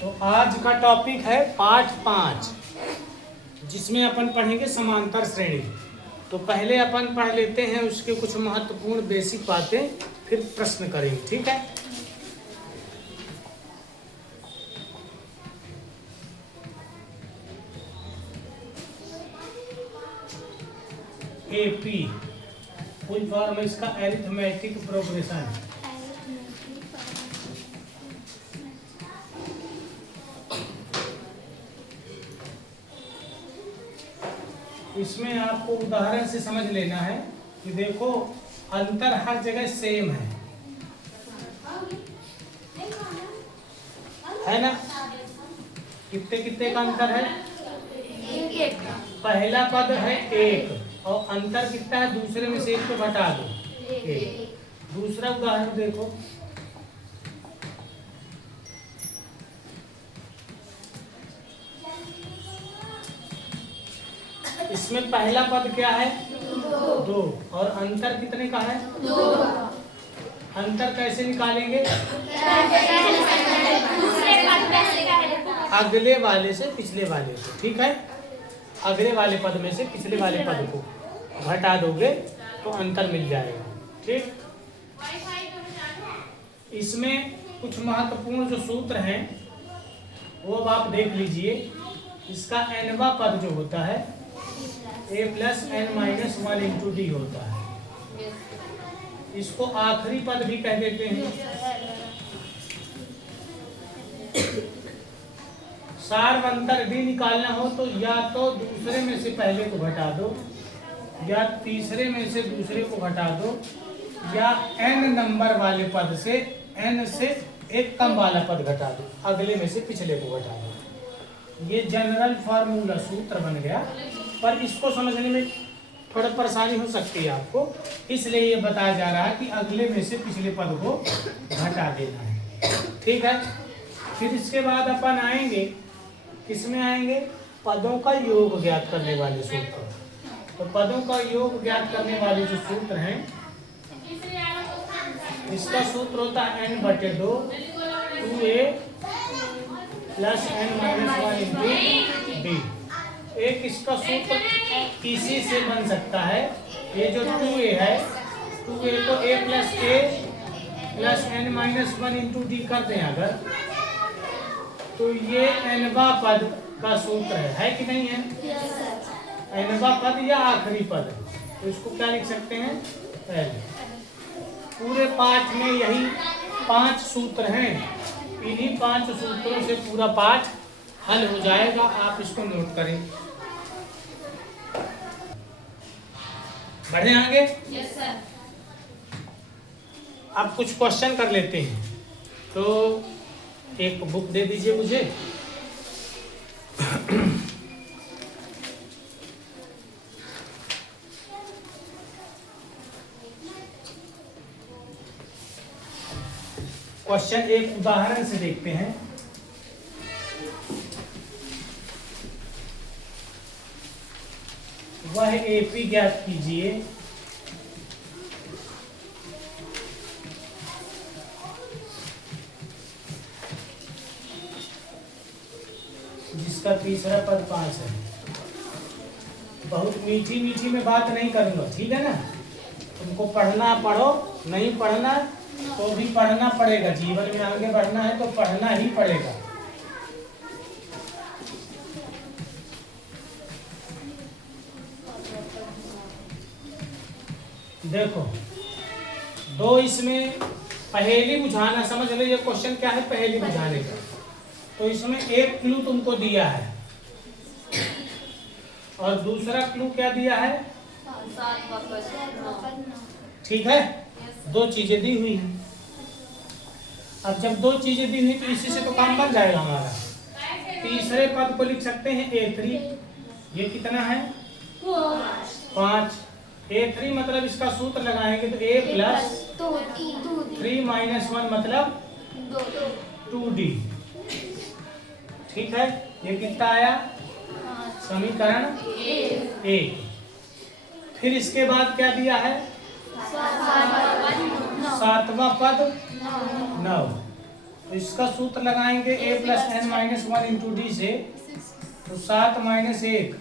तो आज का टॉपिक है पाठ 5, जिसमें अपन पढ़ेंगे समांतर श्रेणी। तो पहले अपन पढ़ लेते हैं उसके कुछ महत्वपूर्ण बेसिक बातें, फिर प्रश्न करेंगे, ठीक है। एपी फुल फॉर्म है इसका अरिथमेटिक प्रोग्रेशन। इसमें आपको उदाहरण से समझ लेना है कि देखो अंतर हर जगह सेम है ना। कितने कितने का अंतर है? एक। पहला पद है 1 और अंतर कितना है? दूसरे में से 1 को घटा दो 1। दूसरा उदाहरण देखो, इसमें पहला पद क्या है? 2 और अंतर कितने का है? 2। अंतर कैसे निकालेंगे? अगले वाले से पिछले वाले से, ठीक है। अगले वाले पद में से पिछले वाले पद को घटा दोगे तो अंतर मिल जाएगा, ठीक। इसमें कुछ महत्वपूर्ण जो सूत्र हैं वो अब आप देख लीजिए। इसका nवा पद जो होता है a + n-1 × d होता है। इसको आखिरी पद भी कह देते हैं। सार्वंतर भी निकालना हो तो या तो दूसरे में से पहले को घटा दो, या तीसरे में से दूसरे को घटा दो, या n नंबर वाले पद से n से एक कम वाला पद घटा दो, अगले में से पिछले को घटा दो। ये जनरल फॉर्मूला सूत्र बन गया, पर इसको समझने में थोड़ा परेशानी हो सकती है आपको, इसलिए ये बताया जा रहा है कि अगले में से पिछले पद को घटा देना है, ठीक है। फिर इसके बाद अपन आएंगे, किसमें आएंगे? पदों का योग ज्ञात करने वाले सूत्र। तो पदों का योग ज्ञात करने वाले जो सूत्र हैं, इसका सूत्र होता है n/2 2a + n-1 × d। एक इसका सूत्र इसी से बन सकता है। ये जो 2a है, 2a को a + n-1 × d कर दें अगर, तो ये nवा पद का सूत्र है कि नहीं है? nवा पद या आखिरी पद, तो इसको क्या लिख सकते हैं? पहले। पूरे पाठ में यही 5 सूत्र हैं। इन्हीं 5 सूत्रों से पूरा पाठ हल हो जाएगा। आप इसको नोट करें। बढ़े आगे? Yes sir. अब कुछ क्वेश्चन कर लेते हैं। तो एक बुक दे दीजिए मुझे। क्वेश्चन एक उदाहरण से देखते हैं। वह एपी ज्ञात कीजिए जिसका तीसरा पद 5 है। बहुत मीठी मीठी में बात नहीं करूंगा, ठीक है ना। तुमको पढ़ना पढ़ो, नहीं पढ़ना तो भी पढ़ना पड़ेगा। जीवन में आगे बढ़ना है तो पढ़ना ही पड़ेगा। देखो, 2 इसमें पहेली बुझाना, समझ लो ये क्वेश्चन क्या है, पहेली बुझाने का। तो इसमें एक क्लू तुमको दिया है और दूसरा क्लू क्या दिया है? ठीक है, 2 चीजें दी हुई हैं। अब जब 2 चीजें दी हुई तो इसी से तो काम बन जाएगा हमारा। तीसरे पद को लिख सकते हैं a3। ये कितना है? 5। a3 मतलब इसका सूत्र लगाएंगे तो a + 3-1 मतलब 2d, ठीक है। ये कितना आया? समीकरण 1। फिर इसके बाद क्या दिया है? 7वां पद 9। तो इसका सूत्र लगाएंगे a plus n minus 1 into D से, तो 7 माइनस 1।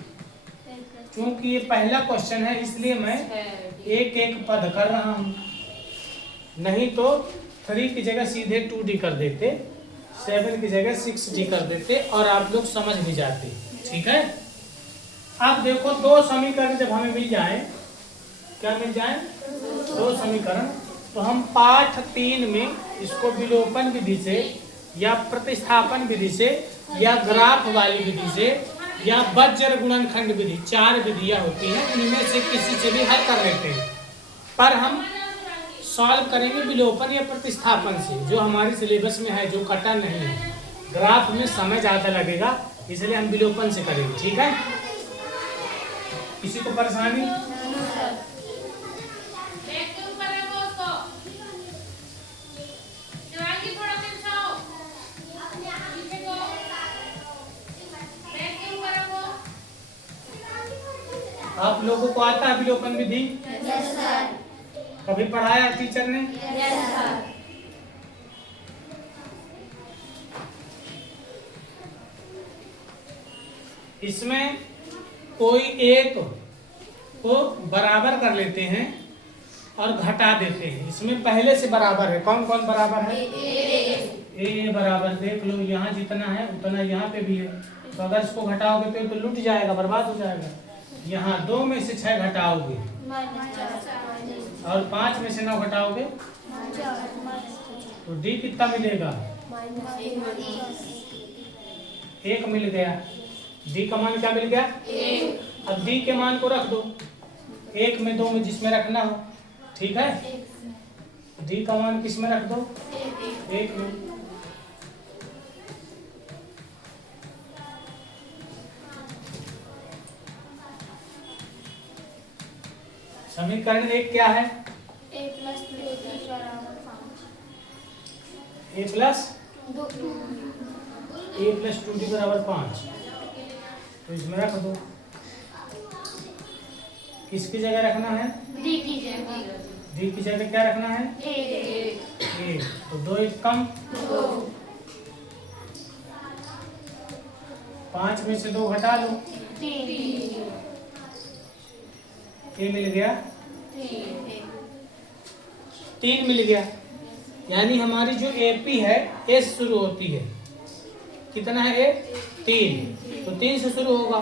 चूंकि ये पहला क्वेश्चन है इसलिए मैं एक एक पद कर रहा हूँ, नहीं तो 3 की जगह सीधे 2d कर देते, 7 की जगह 6d कर देते और आप लोग समझ भी जाते। ठीक है, अब देखो दो समीकरण जब हमें मिल जाए, क्या मिल जाए, दो समीकरण, तो हम पाठ 3 में इसको विलोपन विधि से या प्रतिस्थापन विधि से या ग्राफ वाली विधि से या वज्र गुणनखंड विधि, 4 विधियां होती हैं, इनमें से किसी से भी हल कर लेते हैं। पर हम सॉल्व करेंगे विलोपन या प्रतिस्थापन से, जो हमारे सिलेबस में है, जो कटा नहीं है। ग्राफ में समय ज़्यादा लगेगा, इसलिए हम विलोपन से करेंगे। ठीक है, किसी को परेशानी? आप लोगों को आता है विलोपन विधि? Yes sir. कभी पढ़ाया टीचर ने? Yes sir. इसमें कोई एक को बराबर कर लेते हैं और घटा देते हैं। इसमें पहले से बराबर है, कौन कौन बराबर है? ए बराबर, देख लो यहाँ जितना है उतना यहाँ पे भी है, तो अगर इसको घटाओगे तो लुट जाएगा, बर्बाद हो जाएगा। यहाँ 2 में से 6 घटाओगे और 5 में से 9 घटाओगे तो डी कितना मिलेगा? 1 मिल गया। डी का मान क्या मिल गया? 1। अब डी के मान को रख दो 1 में 2 में जिसमें रखना हो। ठीक है, डी का मान किस में रख दो? 1 में। समीकरण 1 क्या है? a प्लस 2d बराबर 5। तो इसमें रख दो, किसकी जगह रखना है? डी की जगह। डी की जगह क्या रखना है? ए। तो 2 1 कम 2। 5 में से 2 घटा लो, 3। ए मिल गया 3 मिल गया। यानी हमारी जो एपी है एस शुरू होती है, कितना है? ए 3, तो 3 से शुरू होगा।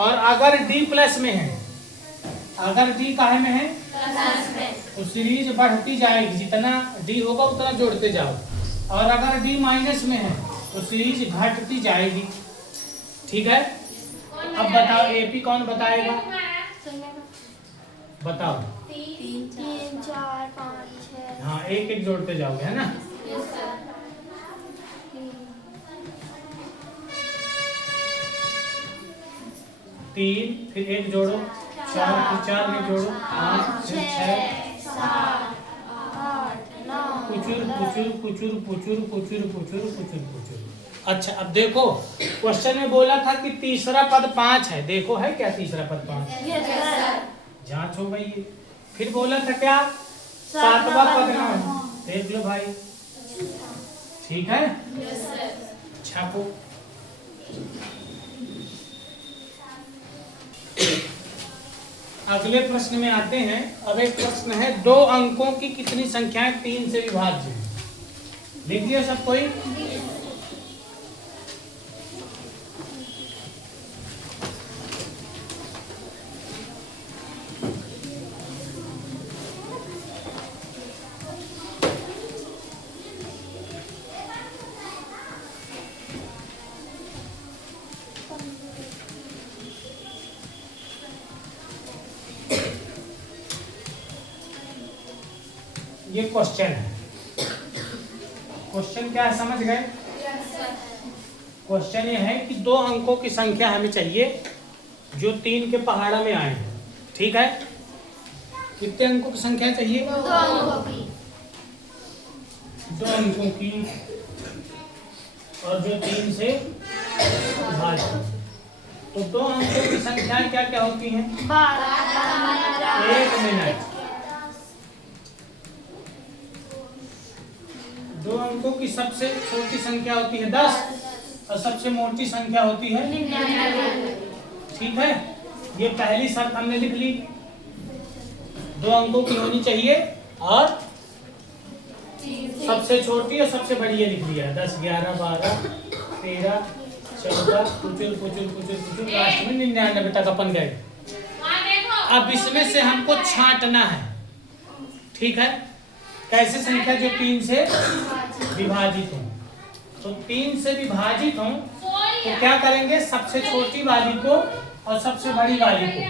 और अगर डी प्लस में है, अगर डी काहे में है? प्लस में, तो सीरीज बढ़ती जाएगी, जितना डी होगा उतना जोड़ते जाओ। और अगर डी माइनस में है तो सीरीज घटती जाएगी। ठीक है, अब बताओ एपी कौन बताएगा? बताओ। 3 4 5 6। हाँ, एक एक जोड़ते जाओगे, है ना? Yes sir. 3 फिर 1 जोड़ो, 4 फिर 4 में जोड़ो, 5 फिर 6 7 8 9। कुचुर कुचुर कुचुर कुचुर कुचुर कुचुर कुचुर कुचुर। अच्छा, अब देखो क्वेश्चन में बोला था कि तीसरा पद 5 है। देखो है क्या तीसरा पद 5? Yes sir. जांच हो गई है। फिर बोला था क्या? 7वां पद ना। देख लो भाई, ठीक है, छापो। अगले प्रश्न में आते हैं। अब एक प्रश्न है, 2 अंकों की कितनी संख्याएं 3 से विभाज्य हैं? लिख दिया सब कोई? ये क्वेश्चन है। क्वेश्चन क्या है समझ गए? क्वेश्चन ये है कि 2 अंकों की संख्या हमें चाहिए जो 3 के पहाड़ा में आए। ठीक है, कितने अंकों की संख्या चाहिए? 2 अंकों की। 2 अंकों की, और जो 3 से विभाज्य। तो 2 अंकों की संख्या क्या क्या होती हैं? 1 मिनट। 2 2 अंकों की सबसे छोटी संख्या होती है 10 और सबसे मोटी संख्या होती है 99। ठीक है, ये पहली शर्त हमने लिख ली। 2 अंकों की होनी चाहिए और सबसे छोटी और सबसे बड़ी ये लिख लिया 10 11 12 13 14 कुचुल कुचुल कुचुल कुचुल लास्ट में 99 तक अपन गए। अब इसमें से हमको छांटना है, ठीक है। कैसे संख्या जो 3 से विभाजित हो, तो 3 से विभाजित हो तो क्या करेंगे, सबसे छोटी वाली को और सबसे बड़ी वाली को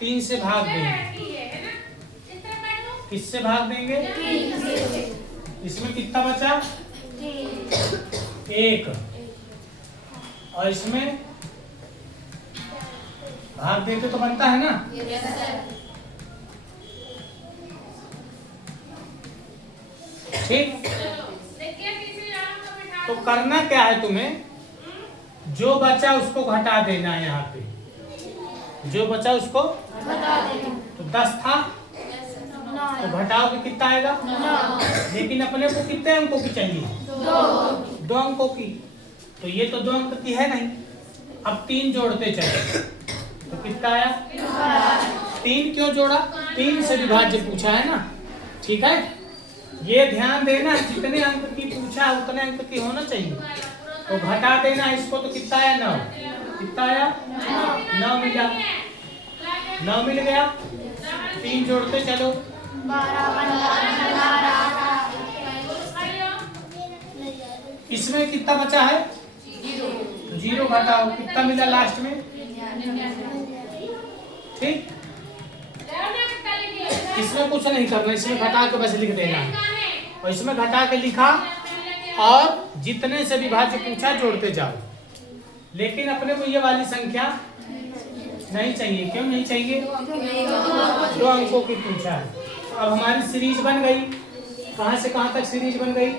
3 से भाग देंगे। किससे भाग देंगे? इसमें कितना बचा? 1 और इसमें भाग देते तो बनता है ना। ठीक, तो करना क्या है तुम्हें, जो बचा उसको घटा देना है। यहाँ पे जो बचा उसको तो 10 था तो घटाओ के कितना आएगा? लेकिन अपने को कितने अंकों की चाहिए? 2 अंकों की। तो ये तो 2 अंक की है नहीं, अब 3 जोड़ते चले तो कितना आया? 3 क्यों जोड़ा? 3 से विभाज्य पूछा है ना, ठीक है। ये ध्यान देना, जितने अंक की पूछा उतने अंक की होना चाहिए। तो घटा देना इसको, तो कितना आया? 9। कितना आया? 9 मिला, 9 मिल गया। 3 जोड़ते चलो, 12 इसमें कितना बचा है? 0 घटाओ, कितना मिला लास्ट में? ठीक, इसमें कुछ नहीं करना, इसमें घटा के बस लिख देना है। और इसमें घटा के लिखा और जितने से विभाज्य पूछा जोड़ते जाओ। लेकिन अपने को ये वाली संख्या नहीं चाहिए। क्यों नहीं चाहिए? 2 अंकों की पूछा है। अब हमारी सीरीज बन गई। कहां से कहां तक सीरीज बन गई?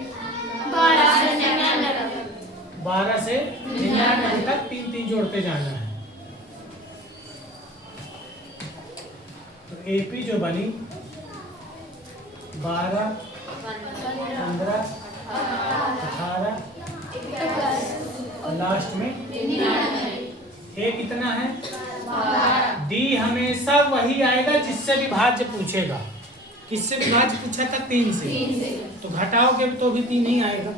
12 से 99 तक 3 जोड़ते जाना है। तो एपी जो बनी 12 15 18 लास्ट में ए कितना है? डी हमेशा वही आएगा जिससे विभाज्य पूछेगा। किससे विभाज्य पूछा था? 3 से। तो घटाओगे तो भी 3 ही आएगा।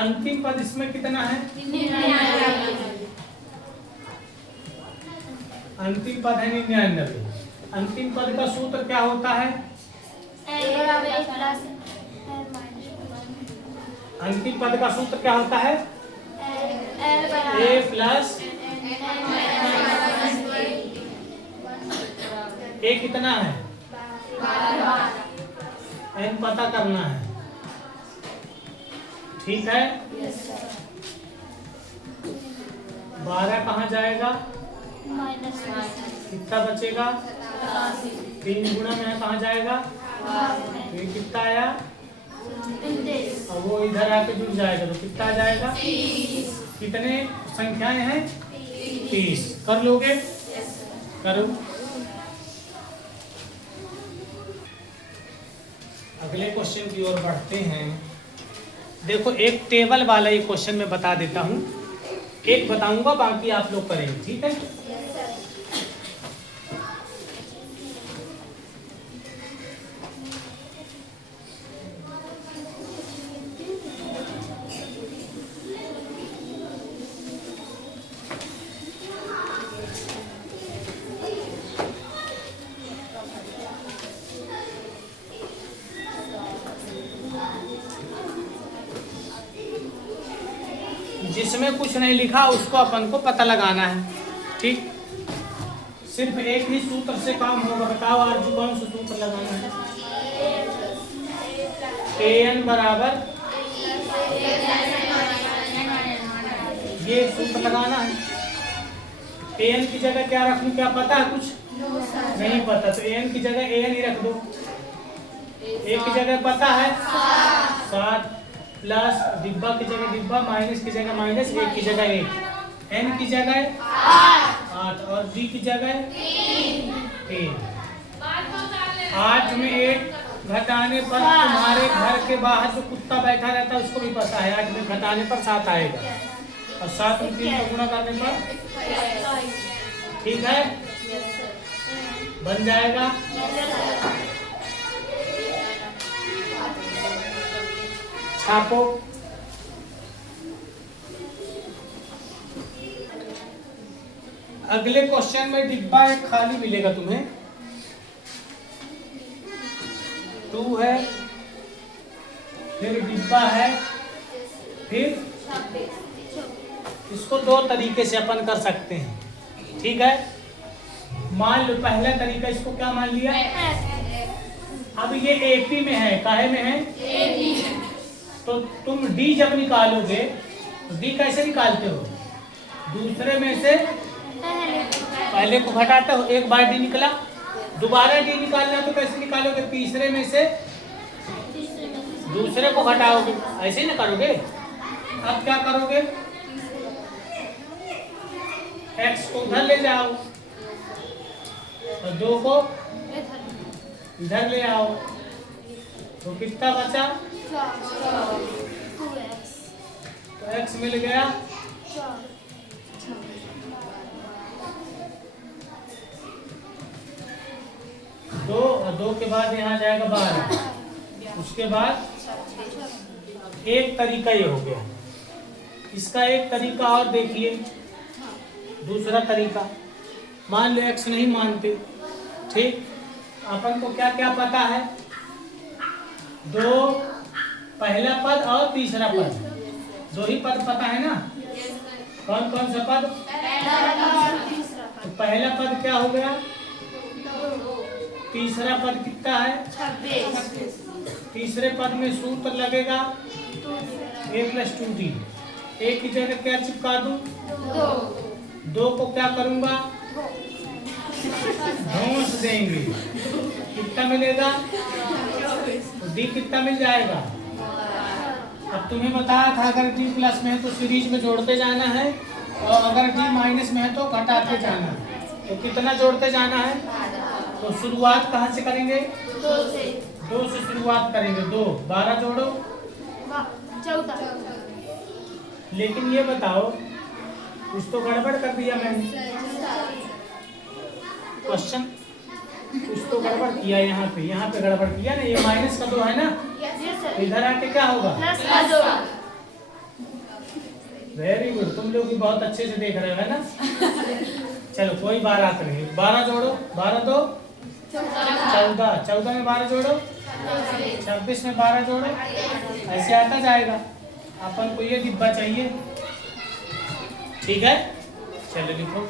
अंतिम पद इसमें कितना है? अंतिम पद है 99। अंतिम पद का सूत्र क्या होता है? अंतिम पद का सूत्र क्या होता है? a प्लस ए कितना है? n पता करना है, ठीक है। 12 कहाँ जाएगा? कितना बचेगा? 3 गुणा में कहाँ जाएगा? तो ये कितना आया? और वो इधर आके जुड़ जाएगा तो कितना आ जाएगा? कितने संख्याएं हैं? 30। कर लोगे? करो। अगले क्वेश्चन की ओर बढ़ते हैं। देखो, एक टेबल वाला ये क्वेश्चन मैं बता देता हूँ, एक बताऊंगा, बाकी आप लोग करेंगे, ठीक है। जिसमें कुछ नहीं लिखा उसको अपन को पता लगाना है, ठीक। सिर्फ एक ही सूत्र से काम होगा। बताओ आज कौन सा सूत्र लगाना है? an बराबर ये सूत्र लगाना है। an की जगह क्या रखूं? क्या पता है? कुछ नहीं पता, तो an की जगह an ही रख दो। a की जगह पता है 7 प्लस डिब्बा की जगह डिब्बा, माइनस की जगह माइनस, 1 की जगह 1, n की जगह 8 और d की जगह 3। 8 में 1 घटाने पर तुम्हारे घर के बाहर जो कुत्ता बैठा रहता है उसको भी पता है, 8 में घटाने पर 7 आएगा और 7 में 3 को गुणा करने पर ठीक है बन जाएगा। छापो। अगले क्वेश्चन में डिब्बा एक खाली मिलेगा तुम्हें, 2 है, फिर डिब्बा है, फिर इसको 2 तरीके से अपन कर सकते हैं, ठीक है। मान लो पहला तरीका, इसको क्या मान लिया, अब ये एपी में है, काहे में है, तो तुम डी जब निकालोगे तो डी कैसे निकालते हो, दूसरे में से पहले को घटाते हो, एक बार डी निकला, दोबारा डी निकालना तो कैसे निकालोगे, तीसरे में से दूसरे को घटाओगे, ऐसे ही ना करोगे। अब क्या करोगे, x को उधर ले जाओ और 2 को इधर ले आओ, तो कितना बचा, तो x मिल गया 2 और 2 के बाद यहाँ जाएगा 12, उसके बाद एक तरीका ये हो गया। इसका एक तरीका और देखिए, दूसरा तरीका, मान लो x नहीं मानते, ठीक, अपन को क्या क्या पता है, 2 पहला पद और तीसरा पद, 2 ही पद पता है ना, कौन कौन सा पद, तो पहला पद क्या हो गया, तीसरा पद कितना है, तीसरे पद में सूत्र लगेगा a + 2t, एक की जगह क्या चिपका दूं, 2 को क्या करूंगा, घोंस देंगे, कितना मिलेगा, तो d कितना मिल जाएगा। अब तुम्हें बताया था अगर d प्लस में है तो सीरीज में जोड़ते जाना है और अगर d माइनस में है तो घटाते जाना है, तो कितना जोड़ते जाना है, तो शुरुआत कहाँ से करेंगे, 2 से शुरुआत करेंगे, 2 12 जोड़ो 14, लेकिन ये बताओ कुछ तो गड़बड़ कर दिया मैंने, क्वेश्चन कुछ तो गड़बड़ किया, यहाँ पे गड़बड़ किया ना, ये माइनस का 2 है ना, इधर आके क्या होगा, वेरी गुड, तुम लोग भी बहुत अच्छे से देख रहे हो है ना। चलो कोई बात नहीं, 12 जोड़ो, 12 2 14, 14 में 12 जोड़ो 26 में 12 जोड़ो, ऐसे आता जाएगा। अपन को ये डिब्बा चाहिए, ठीक है, चलो लिखो।